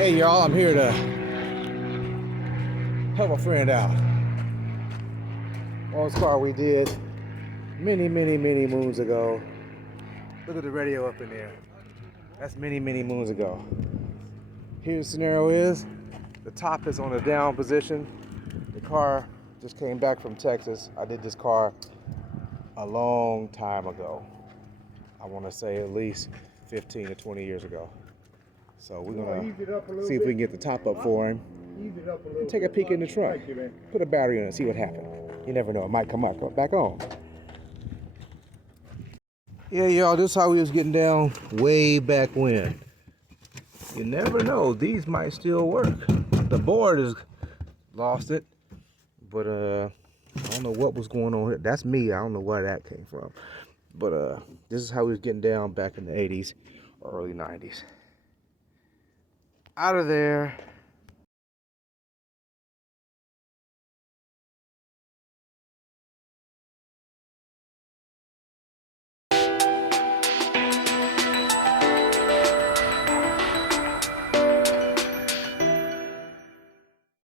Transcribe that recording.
Hey y'all, I'm here to help a friend out on this car we did many moons ago. Look at the radio up in there. That's many moons ago. Here's the scenario is, the top is on a down position. The car just came back from Texas. I did this car a long time ago. I want to say at least 15 to 20 years ago. So we're gonna see if we can get the top up for him. And take a peek in the trunk. Put a battery in it and see what happens. You never know, it might come back on. Yeah, y'all, this is how we was getting down way back when. You never know, these might still work. The board has lost it, but I don't know what was going on here. That's me, I don't know where that came from. But this is how we was getting down back in the 80s, early 90s. Out of there.